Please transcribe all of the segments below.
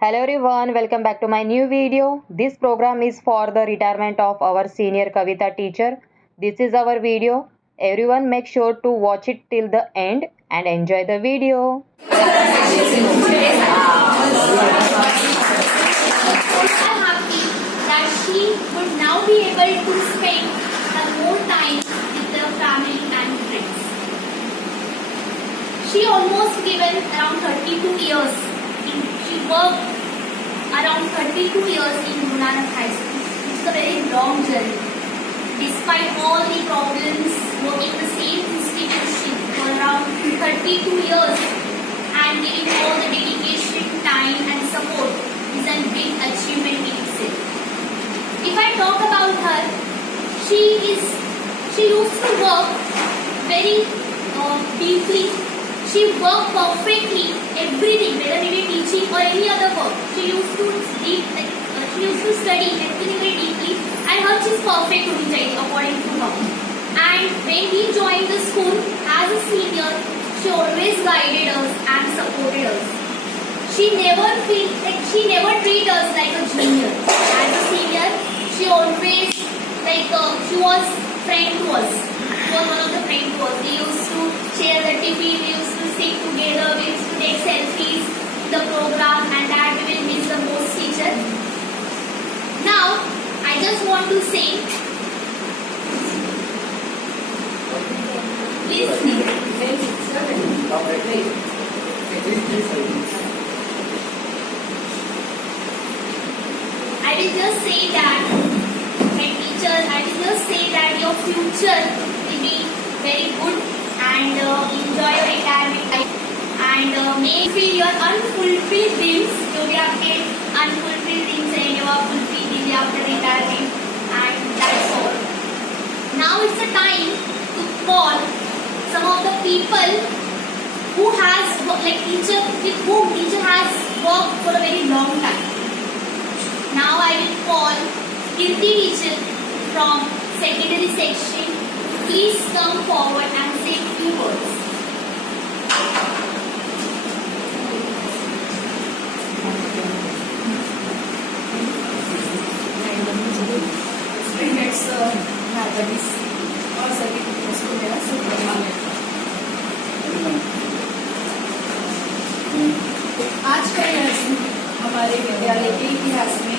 Hello everyone, welcome back to my new video. This program is for the retirement of our senior Kavita teacher. This is our video. Everyone make sure to watch it till the end and enjoy the video. I'm happy that she would now be able to spend more time with her family and friends. She almost given around 32 years. She worked around 32 years in Guru Nanak High School. It's a very long journey. Despite all the problems, working in the same institution for around 32 years and giving all the dedication, time and support is a big achievement in itself. If I talk about her, she used to work very deeply. She worked perfectly everything, whether it is teaching or any other work. She used to study everything very deeply, and her is perfect to be according to her. And when we joined the school as a senior, she always guided us and supported us. She never treated us like a junior. As a senior, she always she was friend to us. She was one of the friend to us. We used to share the tiffin, we used to sit together, we used to take selfies in the program, and that we will miss the most teacher. Now, I just want to say, please. I will just say that, my teacher, I will just say that your future will be very good and enjoy your retirement life and may feel your unfulfilled dreams. जो भी आपके unfulfilled dreams हैं जो आप fulfill कीजिए after retirement, and that's all. Now it's a time to call some of the people who has teacher with whom teacher has worked for a very long time. Now I will call Kirti teacher from secondary section. Please come forward and say a few words. Students, faculties और सभी teachers को मेरा सुप्रभात। आज का यह दिन हमारे विद्यालय के इतिहास में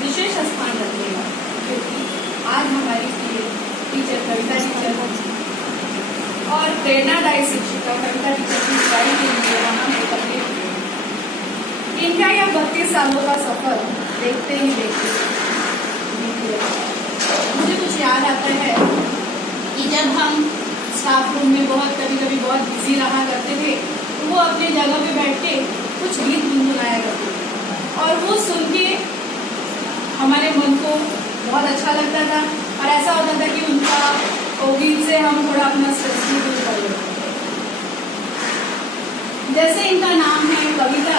विशेष स्थान रखेगा, क्योंकि आज हमारी टीचर कविता टीचर और प्रेरणादायी शिक्षिका कविता टीचर की विदाई के लिए वहाँ एकत्रित हुए। इनका यह 32 सालों का सफर देखते ही देखते मुझे कुछ याद आता है कि जब हम स्टाफ रूम में कभी बहुत बिजी रहा करते थे, तो वो अपने जगह पे बैठ के कुछ गीत गुनगुनाया करते थे और वो सुन के हमारे मन को बहुत अच्छा लगता था और ऐसा होता था कि उनका गीत से हम थोड़ा अपना स्ट्रेस भी दूर कर लेते थे। जैसे इनका नाम है कविता,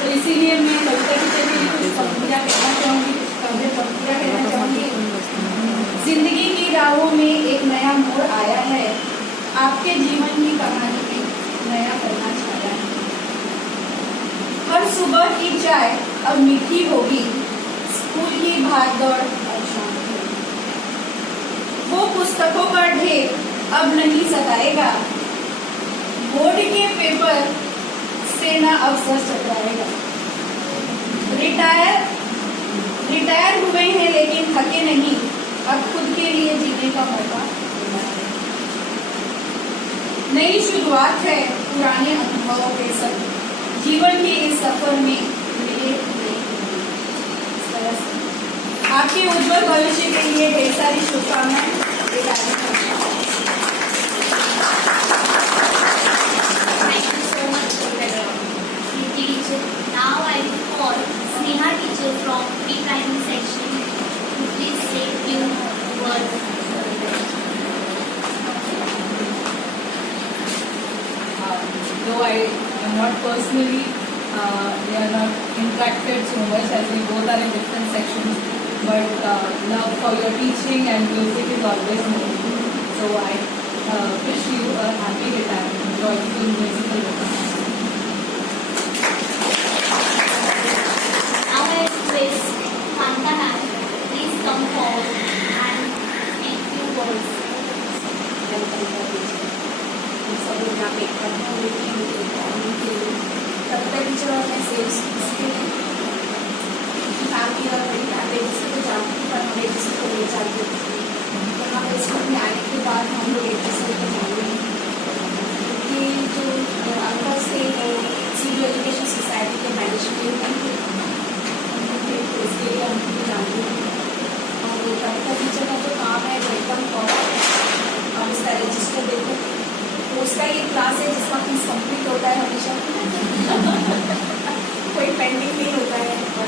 तो इसीलिए मैं कविता टीचर के लिए कुछ पंक्तियाँ कहना चाहूँगी, जिंदगी की राहों में एक नया मोड़ आया है, आपके जीवन की कहानी में नया पन्ना छाया है। हर सुबह की चाय अब मीठी होगी, स्कूल की भागदौड़ अब शांत होगी। वो पुस्तकों का ढेर अब नहीं सताएगा, बोर्ड के पेपर से ना अब सर चकराएगा। रिटायर हुए हैं लेकिन थके नहीं, अब खुद के लिए जीने का मौका मिला है। नई शुरुआत है पुराने अनुभवों के संग, जीवन के इस सफर में मिले आपके उज्जवल भविष्य के लिए ढेर सारी शुभकामनाएं। Thank you so much for that, Kirti teacher. Now I will call Sneha teacher from pre-primary section. Please say a few words. Though I am not personally, we are not interacted so much as we both are in different sections, but love for your teaching and music is always known. So I wish you a happy retirement, joyful musical retirement.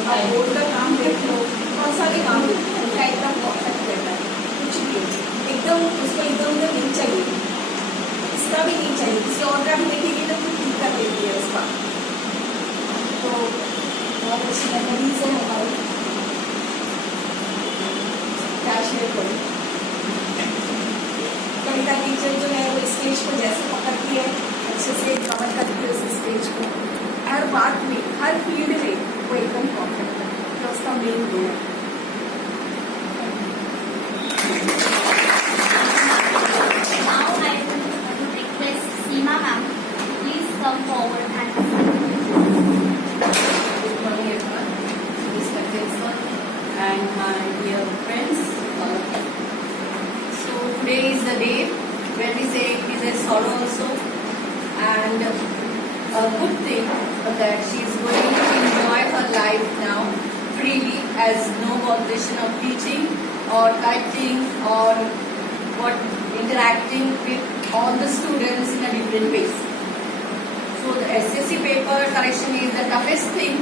आप board का काम देख लो, कौन सा भी काम देख लो, उनका एकदम परफेक्ट रहता है, कुछ भी एकदम उसको एकदम उधर नहीं चाहिए, इसका भी नहीं चाहिए, किसी और का भी देखेंगे तो कुछ दिक्कत देती है उसका। तो बहुत अच्छी मेमोरीज है हमारी, क्या शेयर करूँ। कविता टीचर जो है वो स्टेज को जैसे पकड़ती है अच्छे से कवर करती है उस स्टेज को, हर बात में हर फील्ड में वो एकदम परफेक्ट है, तो उसका मेन गोल है। Now I would request Seema ma'am to please come forward and Good morning, everyone. Mr. Principal and my dear friends. So today is the day when we say it is a sorrow also, and a good thing that she is going to enjoy her life now freely, as no botheration of teaching or writing or what interacting with all the students in a different ways. So the SSC paper correction is the toughest thing.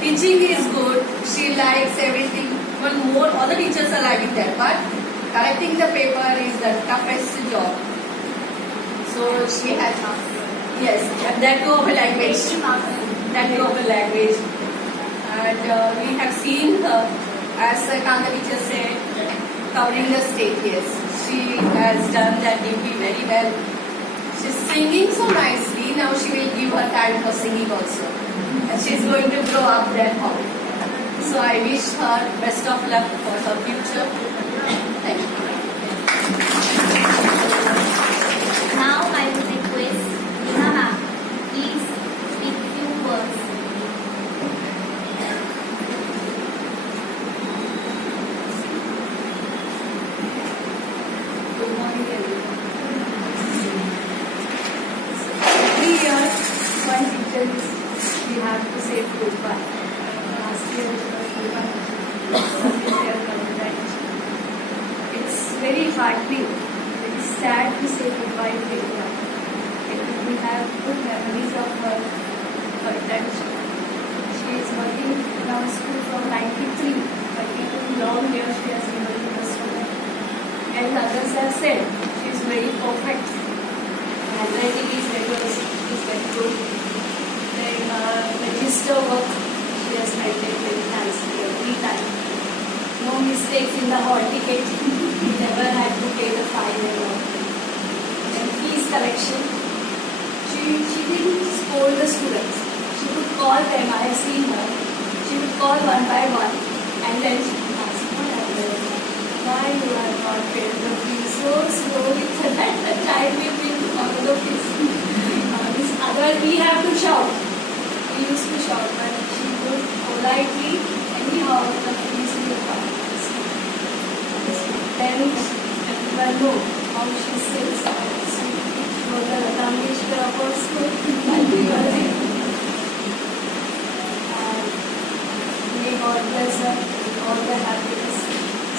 Teaching is good. She likes everything. One more, all the teachers are liking that. But correcting the paper is the toughest job. So she has, yes, and that too of a language. That too of a language. And we have seen her, as Kanta teacher said, covering the stage. Yes, she has done that duty very well. She's singing so nicely. Now she will give her time for singing also. And she's going to grow up that hobby. So I wish her best of luck for her future. Thank you. now I would request Seema ma'am to please speak few words. Good morning, everyone. Every year, one teacher we have to say goodbye. Last year it was Durga. This year Kavita. It's very heartening. It's sad to say goodbye to everyone. We have good memories of her touch. She is working in our school from 93. 32 long years she has been working with us. As others have said, she is very perfect. Handwriting is very good. Then register work, she has maintained very nicely every time. No mistakes in the hall ticket. We never had to pay the fine and all. Then fees collection. She didn't scold the students. She would call them. I have seen her. She would call one by one, and then she would ask, "What happened? Why you have not paid the fees so slowly?" So that the child will pay all the fees. Otherwise, we have to shout. We used to shout, but she would politely, anyhow, the fees will come. Then everyone know how she sings. She was the Lata Mangeshkar of our school. And may God bless her with all the happiness,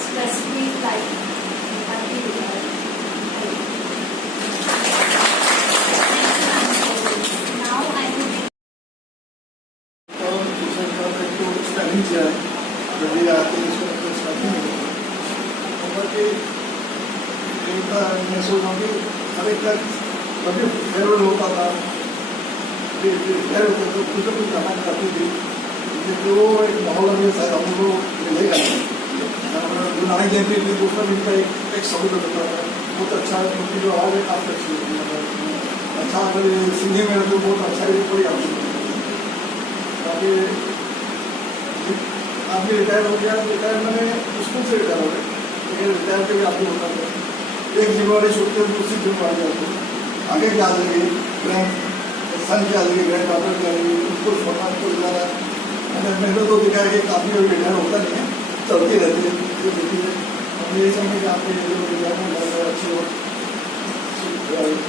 stress-free life. Happy with her. Now I would farewell होता था, कुछ करना चाहती थी, जो एक माहौल में शायद हम लोग मिलेगा। गुरु नानक जयंती थी, उसमें भी उनका एक शब्द होता था, बहुत अच्छा, उनकी जो आवाज़ है काफ़ी अच्छी होती है। अच्छा, अगर सिंगिंग में तो बहुत अच्छा है, कोई आवश्यकता नहीं। बाकी आपने रिटायर हो गया, रिटायर मैंने स्कूल से रिटायर हो गया, लेकिन रिटायर के भी आपको होता है एक जिम्मेवारी छूटती है, दूसरी जिम्मेवारी आती है। आगे क्या आ जाएगी, ग्रैंड सन क्या आ जाएगी, ग्रैंड डॉटर क्या आ जाएगी, उसको छोड़ना को ज़्यादा मैंने तो देखा है कि काफ़ी अभी रिटायर होता नहीं है, चलती रहती है, देखती है। हम यही समझे कि आपके जो रिटायर में बहुत अच्छी हो,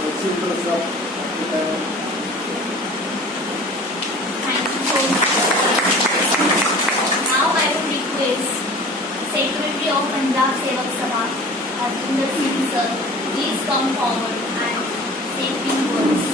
अच्छी तरह से आप retire. thank you so much. Now I would request Secretary of Punjab Sevak Sabha, Arvinder Singh sir, please come forward and say few words.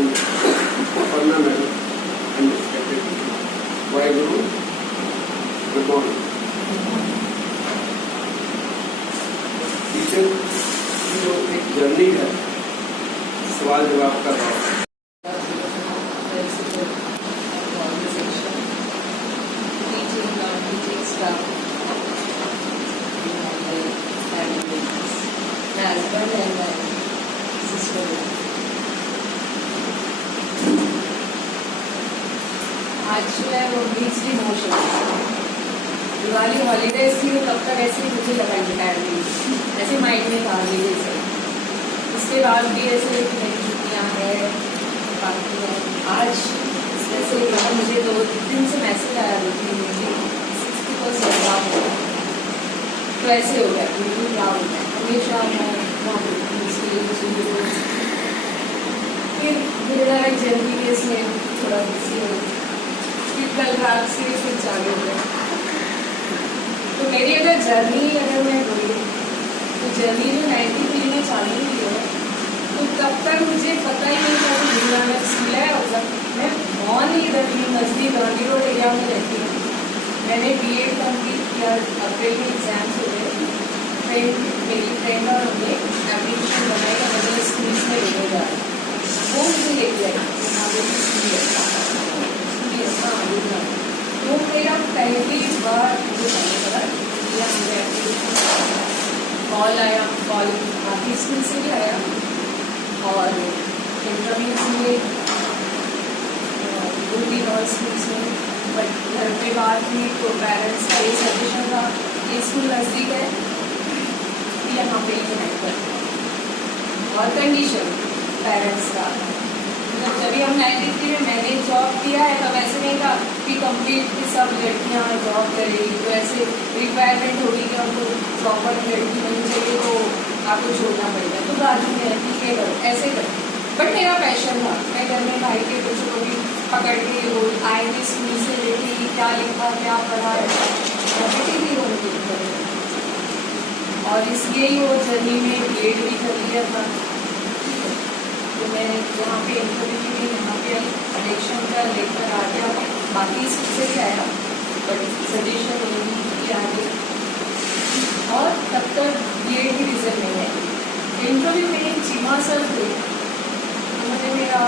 Aparna Madam and respected Vaheguru, good morning. Teacher की जो एक journey है सवाल जवाब का दौर, teaching staff, my husband and my sister. आज मैं वो मिक्स्ड इमोशंस, दिवाली हॉलीडेज थी तो तब तक ऐसे ही मुझे लगा रिटायरमेंट, ऐसे माइंड में था मेरे से। उसके बाद भी ऐसे मेरी छुट्टियाँ हैं बाकी है। आज इसमें से मतलब मुझे 2 दिन से मैसेज आया कि मुझे 60% काम हो गया, तो ऐसे हो गया बिल्कुल क्या हो गया। हमेशा मैं फिर मेरा जर्नी के इसमें थोड़ा बिजी हो, फिर कल रात से फिर जागे हो गया। तो मेरी अगर मैं बोलूँ तो जर्नी जो 93 में चालू हुई है, तो तब तक मुझे पता ही नहीं था कि गुरु नानक स्कूल है। और मैं बहुत ही इधर नज़दीक गांधी रोड एरिया में रहती हूँ। मैंने BEd कंप्लीट किया, अप्रैल में एग्जाम्स हो गए। मेरी फ्रेंड और हमने एप्लीकेशन बनाई और मिडिल स्कूल में लेके जा रहे, वो मुझे लेके आई यहाँ पे स्कूल है। हाँ वो मेरा पहली बार मुझे पता चला मुझे एप्लीकेशन कॉल आया, कॉल बाकी स्कूल से भी आया और इंटरव्यूज हुए 2-3 और स्कूल्स में। बट घर पे बात हुई तो पेरेंट्स का ये सजेशन था ये स्कूल नज़दीक है, यहाँ पे ही कर। और कंडीशन पेरेंट्स का मतलब जब हम 93 में मैंने जॉब किया है तब ऐसे नहीं था कि कंप्लीट सब लड़कियाँ जॉब करेगी, तो ऐसे रिक्वायरमेंट होगी कि हमको प्रॉपर लड़की नहीं चाहिए तो आपको छोड़ना पड़ेगा, तो बाजू में ठीक है करो ऐसे करो। बट मेरा पैशन था, मैं घर में भाई के बच्चों को भी पकड़ के वो आएंगे स्कूल से देखी क्या लिखा क्या पढ़ा है, बेटी भी होने और इसलिए ही वो जर्नी में BEd भी कर लिया था। तो मैं यहाँ पे इंटरव्यू भी यहाँ पे सिलेक्शन का लेकर आ गया, बाकी स्कूल से भी आया बट सजेशन यही आगे। और तब तक BEd की रिजल्ट नहीं है। इंटरव्यू में चीमा सर थे, उन्होंने मेरा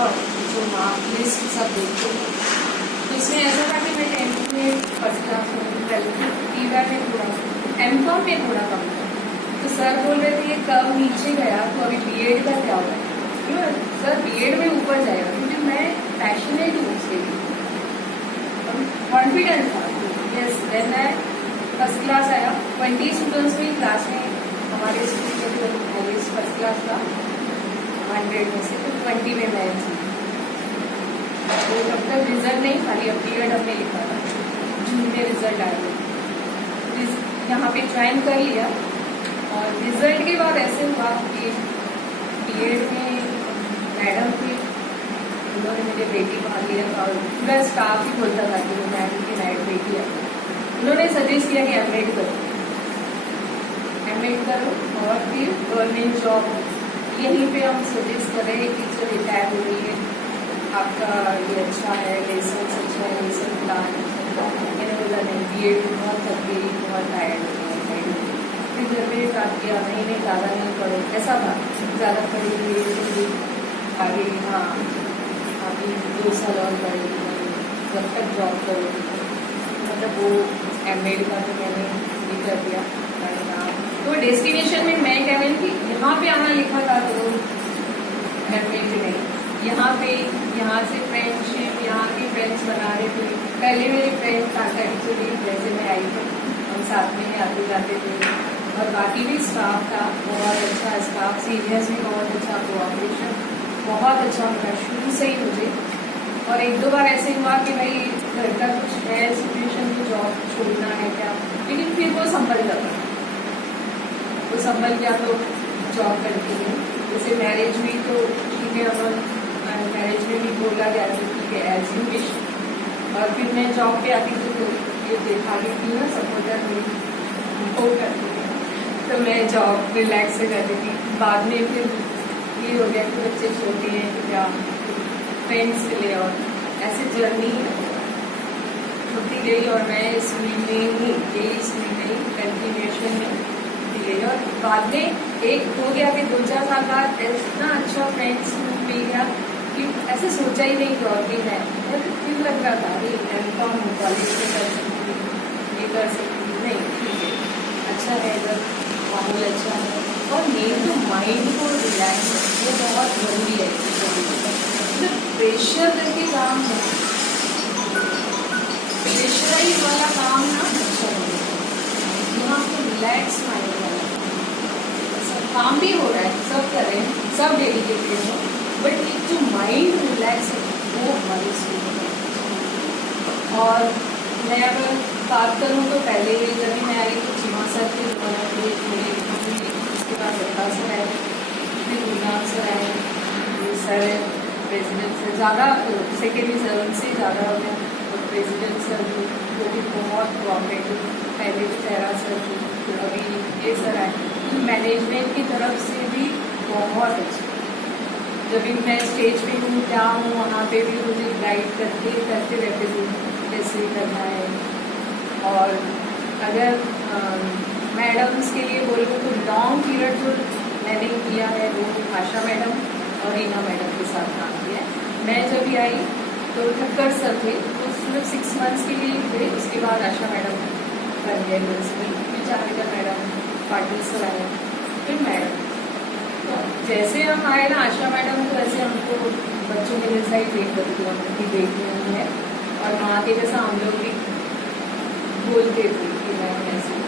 जो मार्क लिस्ट सब देखी तो उसमें ऐसा था कि मैं 10th में फर्स्ट क्लास में, 12th में TVAT में थोड़ा, M.Com में थोड़ा कम था। तो सर बोल रहे थे ये कब नीचे गया तो अभी BEd का क्या होगा। सर BEd में ऊपर जाएगा क्योंकि मैं पैशनेट हूँ उसके लिए, कॉन्फिडेंट था। यस देन मैं फर्स्ट क्लास आया, 20 स्टूडेंट्स में क्लास में हमारे स्कूल में हाईएस्ट फर्स्ट क्लास था 100 में से, तो 20 में मैं थी। तो तब तक रिजल्ट नहीं, खाली BEd हमने लिखा था, जून में रिजल्ट आया। यहाँ पे ज्वाइन कर लिया और रिजल्ट के बाद ऐसे हुआ कि BEd में मैडम थी, उन्होंने मुझे बेटी मान लिया था और पूरा स्टाफ ही बोलता था कि वो मैडम की नाइट बेटी है। उन्होंने सजेस्ट किया कि M.Ed करो, M.Ed करो और फिर गवर्नमेंट जॉब। यहीं पे हम सजेस्ट कर रहे हैं कि जो रिटायर हो रही है आपका ये अच्छा है, लेसन अच्छा है, लेसन प्लान। मैंने बोला नहीं, BEd में बहुत थक गई, बहुत टायर्ड हो गई। फिर घर में बात किया नहीं ज़्यादा नहीं पढ़ो, ऐसा था ज़्यादा पढ़ी आगे, हाँ अभी 2 साल और पढ़ेगी जब तक जॉब करोगी, मतलब वो M.Ed का तो मैंने भी कर दिया। तो डेस्टिनेशन में मैं क्या थी, यहाँ पे आना लिखा था तो M.Ed नहीं, यहाँ से फ्रेंडशिप, यहाँ के फ्रेंड्स बना रहे थे। पहले मेरे फ्रेंड टाटा एक्चुअली जैसे मैं आई थी हम साथ में ही आते जाते थे और बाकी भी स्टाफ था, बहुत अच्छा स्टाफ, सीनियर्स भी बहुत अच्छा, कोऑपरेशन बहुत अच्छा मिला शुरू से ही मुझे। और 1-2 बार ऐसे हुआ कि भाई घर का कुछ है सिचुएशन तो जॉब छोड़ना है क्या, लेकिन फिर वो संभल जाता, वो संभल गया तो जॉब करती हूँ। जैसे मैरिज हुई तो ठीक है, अपन मैरिज में भी बोला गया था ठीक है एज यू विश। और फिर मैं जॉब पे आती थी तो ये देखा गई थी ना सपोर्टर में वो करती थी, तो मैं जॉब रिलैक्स से करती थी। बाद में फिर ये हो गया कि बच्चे छोटे हैं तो क्या फ्रेंड्स मिले और ऐसे जर्नी होती गई और मैं इस फील्ड में हूँ, ये इस फील्ड में कंटिन्यूएशन में होती गई और बाद में एक हो गया कि 2-4 साल बाद इतना अच्छा फ्रेंड्स मिल गया कि ऐसे सोचा ही नहीं कि और भी है, क्यों लग रहा था अभी एम.कॉम कॉलेज में कर सकती हूँ, ये कर सकती हूँ, नहीं ठीक है, अच्छा है इधर, माहौल अच्छा है और मेन तो माइंड को रिलैक्स है, वो बहुत ज़रूरी है। मतलब प्रेशर करके काम है, प्रेशराइज वाला काम ना अच्छा नहीं है, यहाँ पे रिलैक्स माइंड वाला सब काम भी हो रहा है, सब कर रहे हैं, सब डेडिकेटेड है, बट एक जो माइंड रिलैक्स है वो हमारी स्कूल है। और मैं अगर बात करूँ तो पहले जब मैं आई तो चीमा सर के मेरे उसके बाद लता सर आए, फिर गुरनाम सर आए, सर प्रेसिडेंट से ज़्यादा सेकेंडरी सर उनसे ज़्यादा मैं प्रेसिडेंट सर जो भी बहुत कोऑपरेटिव, पहले भी तेरा सर थे, अभी ये सर आए, मैनेजमेंट की तरफ से भी बहुत अच्छे। जब भी मैं स्टेज पे हूँ क्या हूँ वहाँ पे भी मुझे गाइड करते रहते थे कैसे करना है। और अगर मैडम्स के लिए बोलूँ तो लॉन्ग पीरियड जो मैंने किया है वो आशा मैडम और रीना मैडम के साथ काम किया है। मैं जब भी आई तो ठक्कर सर थे, तो सिर्फ 6 मंथ्स के लिए थे, उसके बाद आशा मैडम बन गए प्रिंसिपल, फिर चारिका मैडम, पाटिल सर आए, फिर मैडम। तो जैसे हम आए ना आशा मैडम तो वैसे हमको बच्चों के जैसा ही ट्रीट करती थी, उनकी बेटी हुई है और माँ के जैसा हम लोग भी बोलते थे कि मैम ऐसे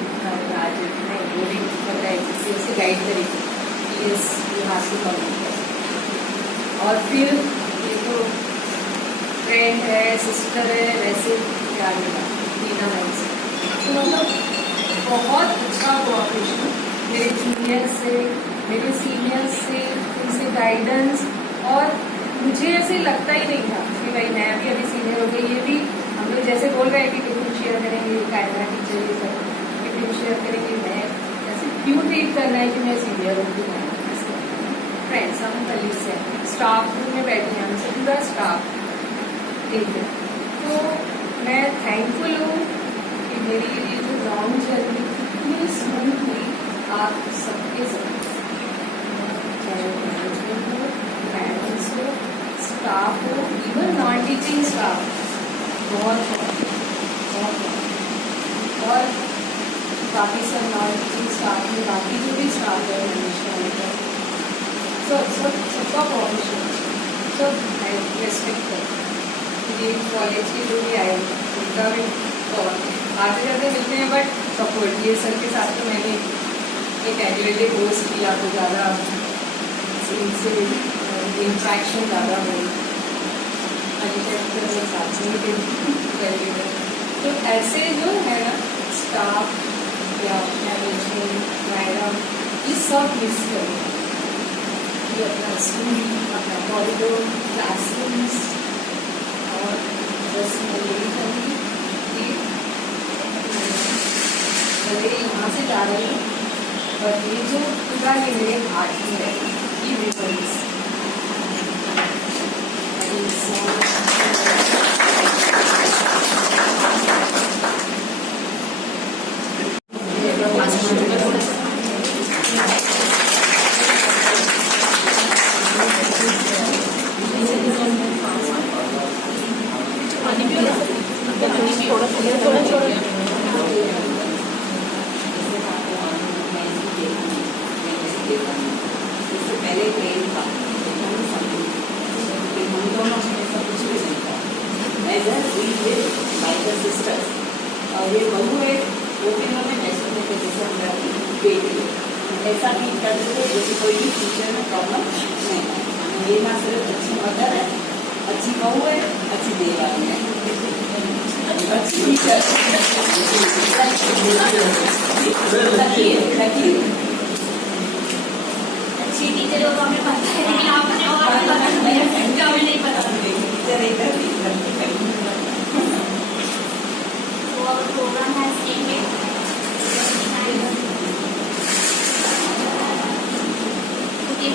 आज नहीं वो भी बताए उसे गाइड करेगी कि इस लिहाज से कम। और फिर ये तो फ्रेंड है, सिस्टर है, वैसे प्यार मिला रीना मैम से, तो मतलब बहुत अच्छा कोऑपरेशन मेरे जूनियर से, मेरे सीनियर से, उनसे गाइडेंस। और मुझे ऐसे लगता ही नहीं था कि भाई मैं भी अभी सीनियर हो गई, ये भी हम लोग जैसे बोल रहे हैं कि टिफिन शेयर करेंगे, कायदा टीचर ये सब टिफिन शेयर करेंगे, मैं ऐसे क्यों ट्रीट करना है कि मैं सीनियर हूँ कि मैं फ्रेंड्स, हम कलीग्स हैं, स्टाफ रूम में बैठे हैं, हमसे पूरा स्टाफ ठीक है। तो मैं थैंकफुल हूँ कि मेरी ये जो लॉन्ग जर्नी इतनी स्मूथ हुई आप सबके साथ, चाहे मैनेजमेंट हो, पेरेंट्स हो, स्टाफ हो, इवन नॉन टीचिंग स्टाफ बहुत और बाकी सब नॉन टीचिंग स्टाफ में बाकी जो भी स्टाफ है सबका कोऑपरेशन, सब रेस्पेक्ट करते ये कॉलेज के जो भी आए उनका भी और आते जाते मिलते हैं, बट सपोर्ट ये सर के साथ तो मैंने एक एनुअल कोर्स किया तो ज़्यादा इनसे इंट्रैक्शन ज़्यादा हुई, के साथ में तो ऐसे जो है ना स्टाफ या मैनेजमेंट मैडम ये सब मिस करें, ये अपना स्कूल, अपना कॉरिडोर, क्लासरूम्स और बस मैं यही कहूँगी कि भले यहाँ से जा रही हूँ और ये जो पूरा ये मेरे हाथ में है ये मेमोरीज इससे पहले ट्रेन था हम दोनों में सब कुछ भी नहीं था। As we live like a sisters और ये बहू है वो भी उन्होंने ऐसे में जैसे हमारा बेटी ऐसा नहीं करते थे जैसे कोई भी फ्यूचर में प्रॉब्लम नहीं है। ये ना सिर्फ अच्छी मदर है, अच्छी बहू है, अच्छी देवरानी है, अच्छी टीचर अच्छी टीचर हो तो हमें पता है, लेकिन आपने और पता नहीं है, हमें नहीं पता। तो our program has ended. Okay,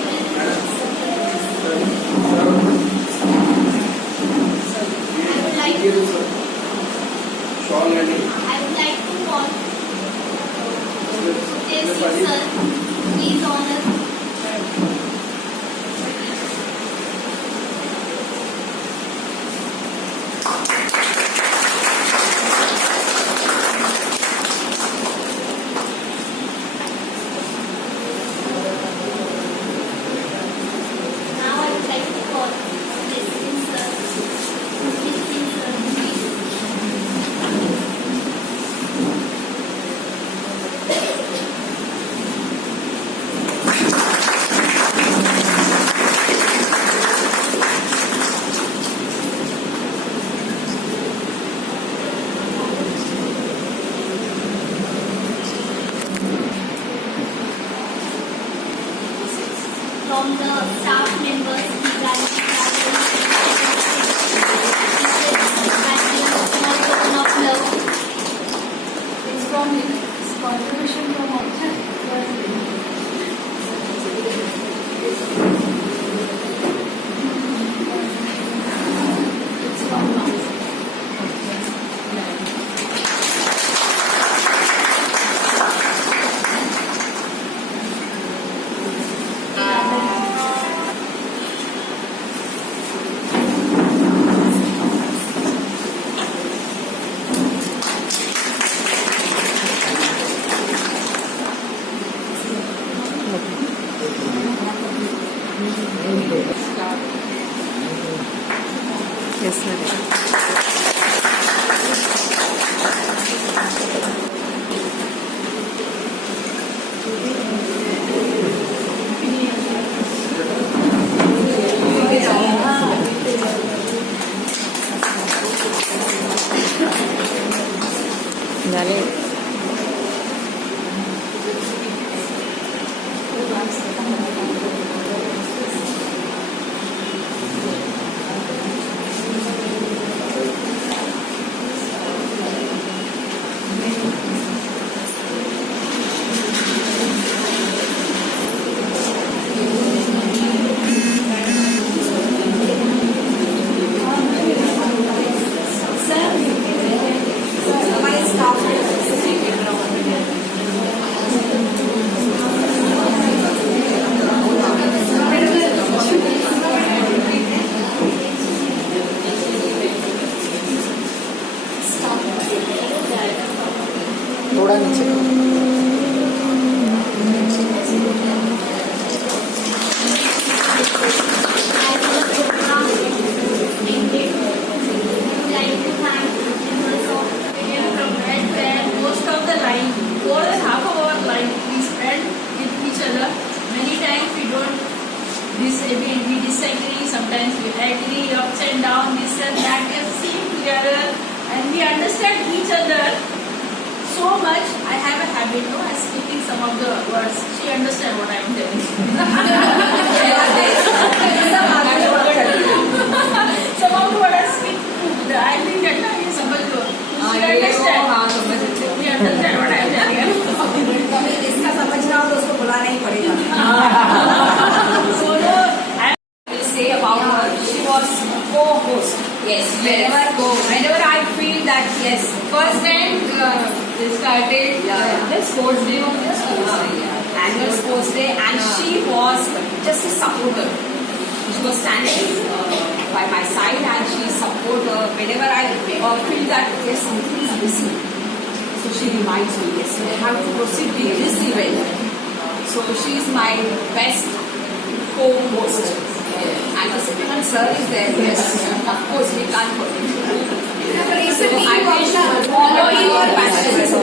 झाले. थोड़ा नीचे Most of the line, more than half of our line, we spend with each other. Many times we don't we disagree, sometimes we agree, ups and downs, this and that, we have seen together and we understand each other so much. I have a habit of speaking some of the words. She understands what I am telling. Some of the words I speak, I think that you समझ लो. She understands. We understand what I am telling. कभी इसका समझ रहा हो तो उसको बुलाना ही पड़ेगा. So no, I will say about her. She was co-host. Yes. Whenever I feel that yes. first time they started the sports day of the school. Annual sports day, and she was just a supporter. She was standing by my side, and she supported whenever I feel that yes, something is missing. So she reminds me, yes, we have to proceed with this event. So she is my best co-host. And the second sir is there. Yes, of course we can't forget. So I will follow your passion.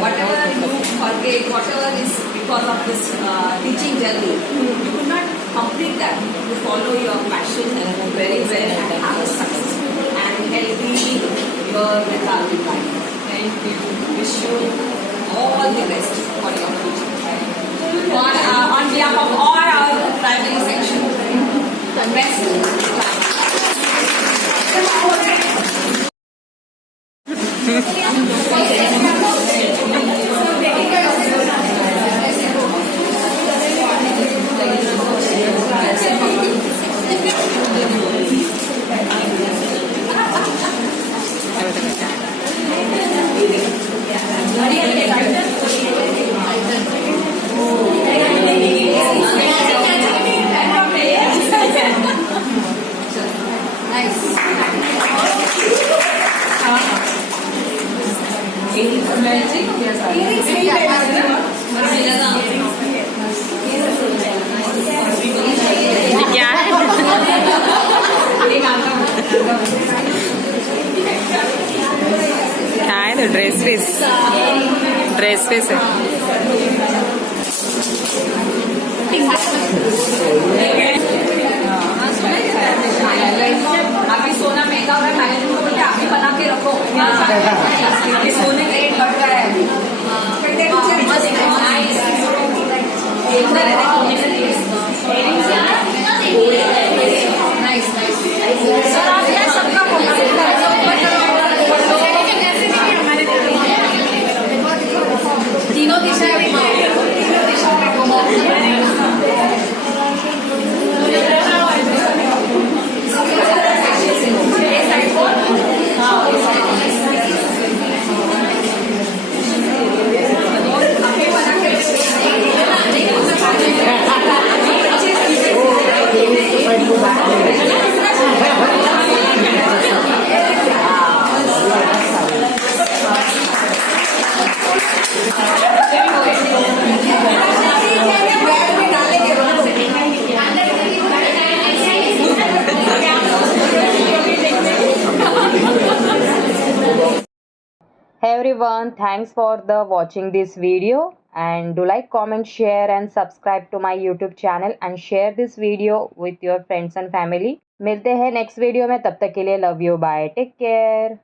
Whatever you forget, whatever is because of this teaching journey, you could not complete that. You follow your passion very well and have a successful and healthy your retirement life. Thank you. Wish you all the best for your future. On behalf of all our primary section, congrats. क्या है? क्या है तो dress piece है. अभी सोना महंगा हो रहा है, मैनेजमेंट को बोलते आप ही बना के रखो. सोने का रेट बढ़ रहा है. सर आप यार सबका तीनों दिशा everyone, thanks for the watching this video, and do like, comment, share and subscribe to my YouTube channel and share this video with your friends and family. मिलते हैं नेक्स्ट वीडियो में, तब तक के लिए love you, bye, take care.